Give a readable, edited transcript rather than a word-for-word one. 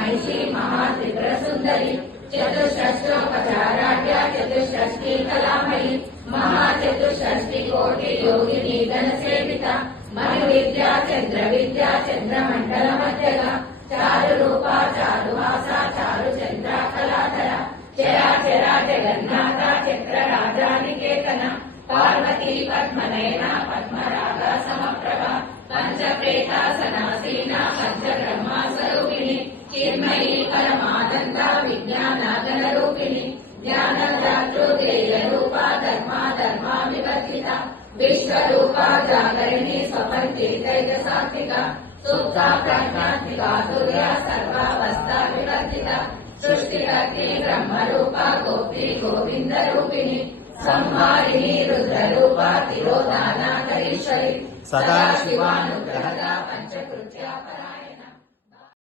महिषी महात्रिपुर सुंदरी चतुष्षष्टोपचाराढ्या चतुष्षष्टि कलामयी महाचतुष्षष्टि कोटि योगिनी गण सेविता मनु विद्या चंद्रमंडल मध्यगा चारु रूपा चारुहासा चारु चंद्र कलाधरा चरा जगन्नाथ चक्र राजा निकेतन पार्वती पद्मनयना पद्मराग समप्रभा पंचप्रेतासनासीना पंचब्रह्मा स्वरूपिणी चिन्मयी परमानंद विज्ञानागण रूपिणी ज्ञानदातृ रूपा धर्मा विवर्जिता विश्वरूपा जागरिणी स्वपंची तैजसात्विका सुप्ता प्रज्ञात्मिका सूर्या सर्वावस्था विवर्जिता सृष्टिकर्त्री ब्रह्मरूपा गोप्त्री गोविंद रूपिणी संहारिणी रुद्ररूपा तिरोधानाकरीश्वरी सदा शिवानुग्रहदा पंचकृत्या परा।